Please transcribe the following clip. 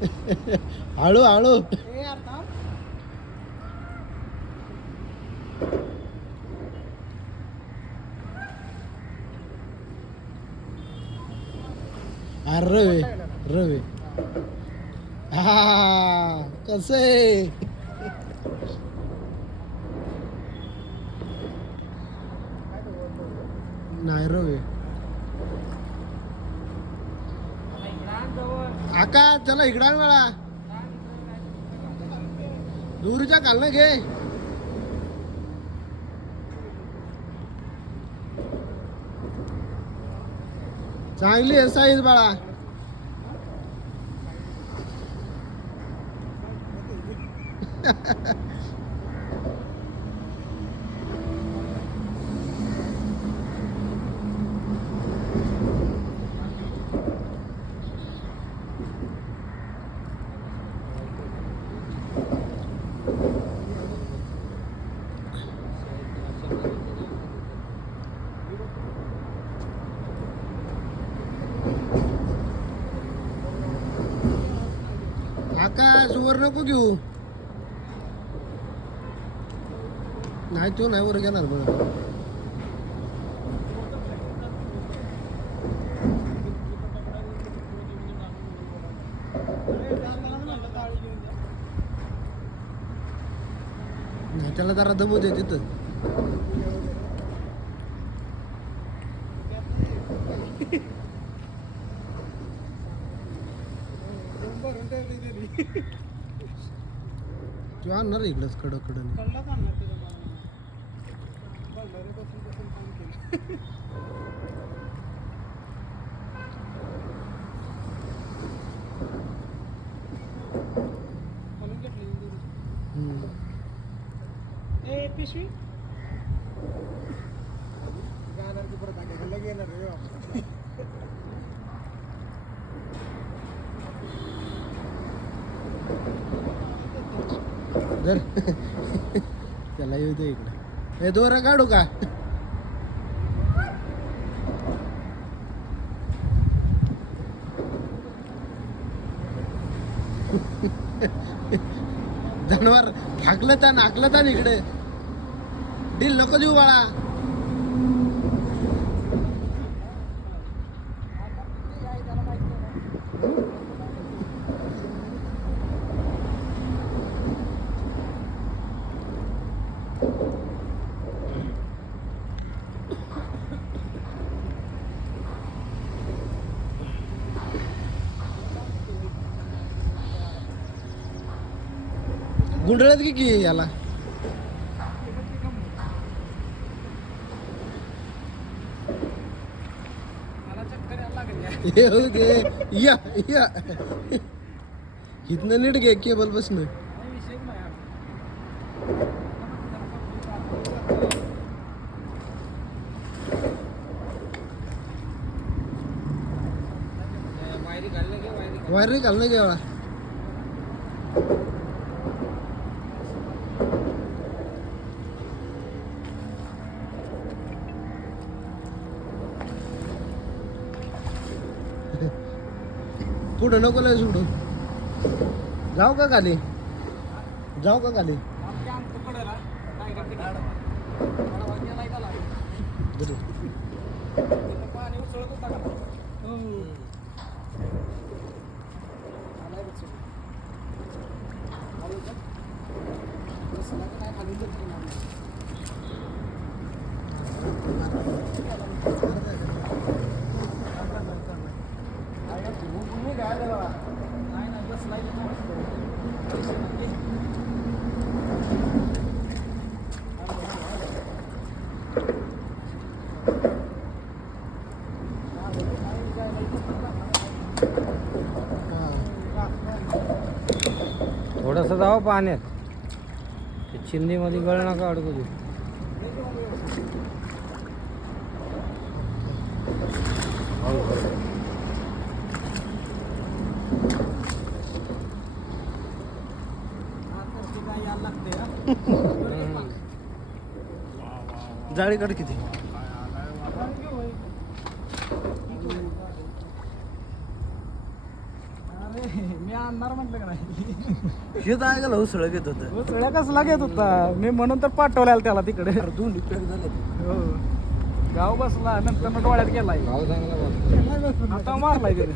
हळू हळू. अरे रवे रवे. हा कसं आहे. नाही रवे. आका चला इकडा मला दूरच्या खालनं घे. चांगली आहे साईज बाळा. आकाश वर नको घेऊ. नाही तू नाही वर घेणार बघ. नाही त्याला जरा दबू दे तिथं. तू आणणार इकडंच कडक कडक. पिशवी जर त्याला येऊ दे इकडे. हे दोरा काढू का. जनावर हाकलं तर नाकलं तर इकडे. डील नको देऊ बाळा. गुंडळत की याला. येऊ दे. या या इथनं नीट घे केबल बसणं. वायरी घालणं घे बाळा. पुढं नको लय सोडू. जाऊ का खाली. जाऊ का खाली. थोडंसं जावं पाण्यात. ते चिंदीमध्ये गळ नका अडकू दे. जाळीकडे किती. मी आणणार म्हटलं का नाही हे तर ऐकायला उसळ घेत होतं सगळ्या कसला घेत होता मी म्हणून तर पाठवलेला त्याला तिकडे दोन पॅक झाले हो गाव बसला नंतर डोळ्यात गेलाय भाव चांगला बसतो. आता मारलाय त्याने